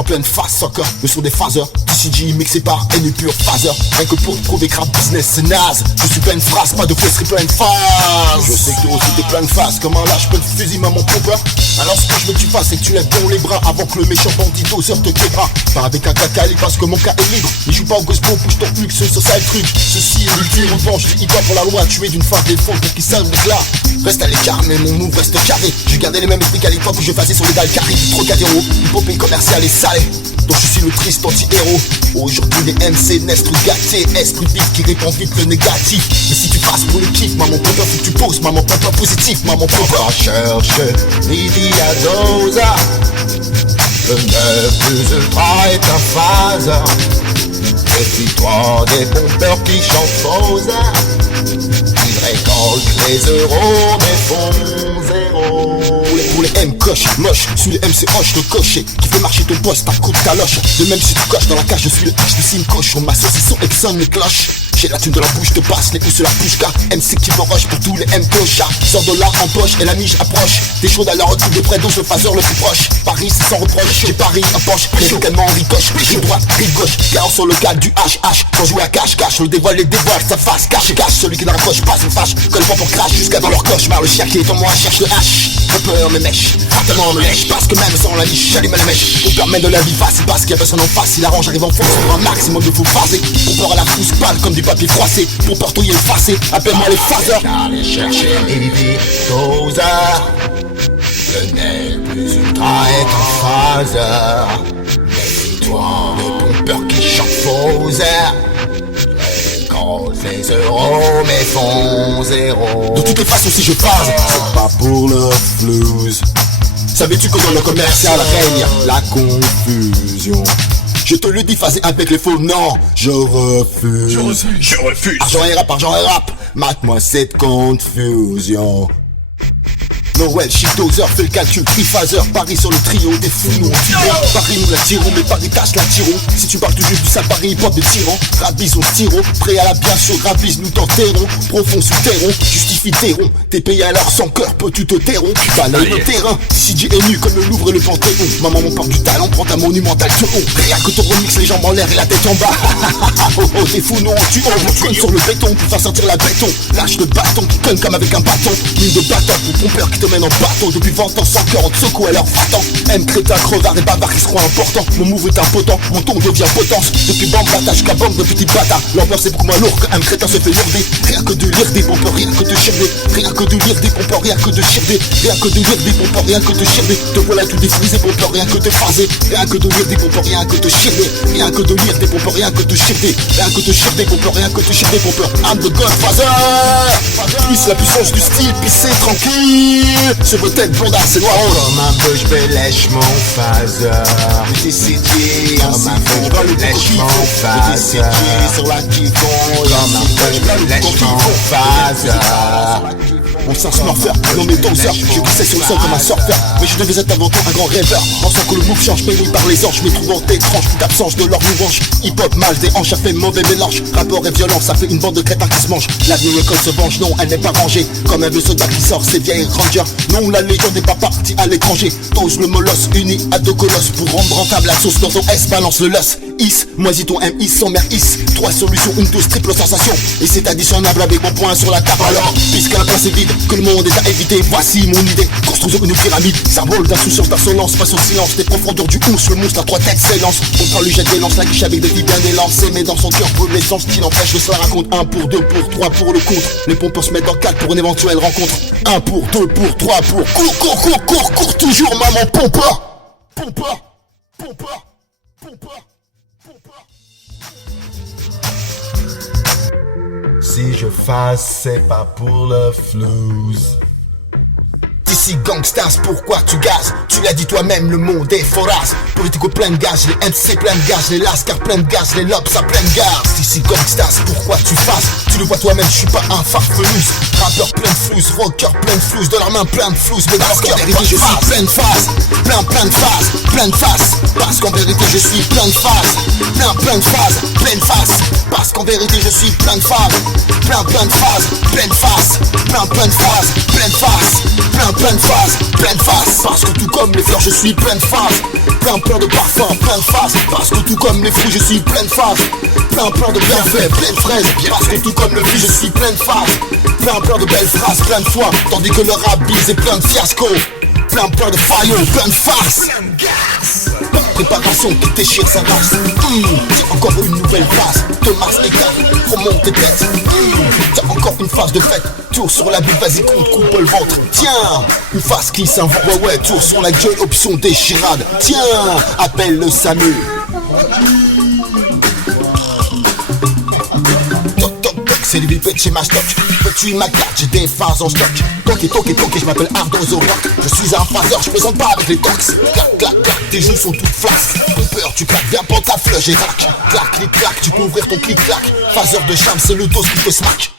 En pleine phase soccer, le son des phaseurs TCG mixé par N pur phaser. Rien que pour te prouver que rap business c'est naze. Je suis pleine phrase, pas de fausse pleine phase. Je sais que toi aussi t'es plein de phase. Comme un lâche, plein de fusil, maman pompeur. Alors ce que je veux que tu fasses c'est que tu lèves bien les bras avant que le méchant bandit doseur te québra. Pas avec un cacali parce que mon cas est libre. Mais joue pas au gospel, bouge ton luxe, ce sale truc. Ceci est l'ultime revanche, je hip-hop pour la loi. Tuer d'une phase des fonds pour qu'ils savent l'éclat. Reste à l'écart mais mon move reste carré. J'ai gardé les mêmes esprits qu'à l'époque où je faisais sur les dalles carrées. Trocadéro, hip-hop et commercial et salé. Donc je suis le triste anti-héros. Aujourd'hui les MC naissent trop gâtés. Esprit vite qui répand vite le négatif. Mais si tu passes pour le kiff, maman papa faut que tu poses. Maman papa positif, maman papa cherche midi à dosa. Le 9 plus ultra est un phase. Méfie-toi des pompeurs qui chantent faux. Ils récoltent les euros mais font zéro. Pour les M coche, moche, suis le MC hoche, le cocher qui fait marcher ton poste à coup de caloche. De même si tu coches dans la cage, je suis le H, je suis une cochon. Ma saucisson sonne les cloches. J'ai la thune de la bouche, te passe les pouces sur la pushka. MC qui me rush pour tous les M clochards. Sors de là en poche et la miche approche. T'es chaud à la retrouve de près, donc le phaseur le plus proche. Paris c'est sans reproche, j'ai Paris en poche. Tellement on ricoche, rive droite, rive gauche. Car sur le cadre du HH, quand jouer à cache-cache, le dévoile les dévoile, sa face cache-cache. Celui qui ne rapproche pas se fâche, colle pas pour crash jusqu'à dans leur cauchemar. Le chien qui est en moi cherche le H. Peur me mèche, fatalement me lèche. Parce que même sans la niche, j'allume la mèche. Pour permettre de la vie facile, parce qu'il y a personne en face. Il arrange, arrive en force pour un maximum de faux phasés. Pour peur à la frousse pâle comme du papier froissé. Pour portouiller effacé, appelle-moi les phaseurs. Allez chercher midi dosa. Le nez plus ultra est un phaseur. Méfie-toi des pompeurs qui chantent faux airs. Les euros mais font zéro. De toutes les façons si je phase, c'est pas pour le flouze. Savais-tu que dans le commercial règne la confusion? Je te le dis, phaser avec les faux, non, je refuse. Je refuse. Argent et rap, mate-moi cette confusion. Noël, shit dozer, fais le calcul, phaser, Paris sur le trio des fous, nous on tire. Paris nous la tirons, mais Paris cache la tirons. Si tu parles tout juste du sale Paris, hip hop de tyran. Rabis on tiro, prêt à la bien sûr, rabis nous t'enterrons. Profond souterron, justifie terron. T'es payé alors sans cœur, peux-tu te terron. Balaye le terrain, TCG est nu comme le Louvre et le Panthéon. Maman mon porte du talent, prends ta monumentale teon. Rien que ton remix, les jambes en l'air et la tête en bas. Oh oh, t'es fou, nous on tue, on cogne sur le béton pour faire sentir la béton. Lâche le bâton qui cogne comme avec un bâton. Mine de bâton pour pompeur qui te mène en bâton. Depuis 20 ans sans cœur, on te secoue à leur fatant. M crétin, crevard et bavard qui se croient importants. Mon move est impotent, mon ton devient potence. Depuis bambata jusqu'à bande de petits bâtards. L'ampleur c'est beaucoup moins lourd qu'un crétin se fait lourder. Rien que de lire des pompeurs, rien que de chirder. Rien que de lire des pompeurs, rien que de chirder. Rien que de lire des pompeurs, rien que de chirder. Te voilà tout défrisé pompeurs, rien que de phaser. Rien que de lire des pompeurs, rien que de chirder. Rien que de lire des pompeurs, rien que de chirder. Rien que de chirder pompeurs, rien que de chirder pompeurs. I'm the Godfather. Plus la puissance du style, puis c'est tranquille. Ce beau tête blondard, c'est noir. Comme un peu je lèche mon phaser. TCG, Comme un peu je lèche mon phaser. sur la qui Comme un peu je lèche mon phaser. Mon sens smurfer, non mais doseur. Je glissais sur le sol comme un surfeur. Mais je devais être avant tout un grand rêveur. Pensant que le move change, béni par les anges. Mais trouvant étrange, toute absence de leur louange. Hip-hop mal des hanches, ça fait mauvais mélange. Rapport et violence, ça fait une bande de crétins qui se mangent. La vieille école se venge, non, elle n'est pas rangée. Comme un vieux soldat qui sort ses vieilles rangers. Non, la légion n'est pas partie à l'étranger. Dose le molosse, uni à deux colosses. Pour rendre rentable la sauce dans ton S, balance le los. Is, moisis ton M, is sans mère, is. 3 solutions, une dose, triple sensation. Et c'est additionnable avec mon point sur la table. Alors, puisque la place est vide, que le monde est à éviter, voici mon idée. Construisons une pyramide, ça vole d'insouciance, d'insolence, face au silence, des profondeurs du housse, le mousse, la 3 têtes s'élance. On prend lui jette des lances, la quiche avec des filles bien élancées. Mais dans son cœur brûle l'essence qui n'empêche que cela raconte. 1 pour 2 pour 3 pour le contre. Les pompeurs se mettent en 4 pour une éventuelle rencontre. 1 pour 2 pour 3 pour cours toujours maman pompeur. Pompeur, pompeur, pompeur, pompeur. Si je fasse, c'est pas pour le flouze. Ici gangsters, pourquoi tu gazes? Tu l'as dit toi-même, le monde est forace. Politico plein de gaz, les MC plein de gaz, les lascars plein de gaz, les lobs à plein de gaz. Ici gangsters, pourquoi tu fasses? Tu le vois toi-même, je suis pas un farfelus. Rappeur plein de flouze, rocker plein de flouze, de leurs mains plein de flouze. Mais dans leur cœur, je suis plein de phase. plein de faces, parce qu'en vérité je suis plein de phases, plein de phases, pleine face, parce qu'en vérité je suis plein de phases, plein de phases, pleine face, plein de phases, pleine face, plein de phases, pleine face, parce que tout comme les fleurs je suis plein de phases, plein de parfums, plein de faces, parce que tout comme les fruits je suis plein de phases, plein de bienfaits, plein de fraises, parce que tout comme le fruit je suis plein de phases, plein de belles phrases, plein de foi, tandis que le rap bise est plein de fiasco, plein de faillots, plein de farces, préparation qui déchire sa race. Tiens encore une nouvelle phase, te masse les gars, remonte tes têtes. Tiens encore une phase de fête, tour sur la bulle, vas-y coupe le ventre. Tiens, une phase qui s'invente, ouais, tour sur la gueule, option déchirade. Tiens, appelle le SAMU. C'est les vipettes chez ma stock. Petit ma carte, j'ai des phases en stock. Toqué, je m'appelle Ardozo Rock. Je suis un phaseur, je plaisante pas avec les tox. Clac, tes joues sont toutes flasques. Ton peur, tu claques, viens prendre ta flèche et tac. Clac, tu peux ouvrir ton clic-clac. Phaseur de charme, c'est le dos qui te smack.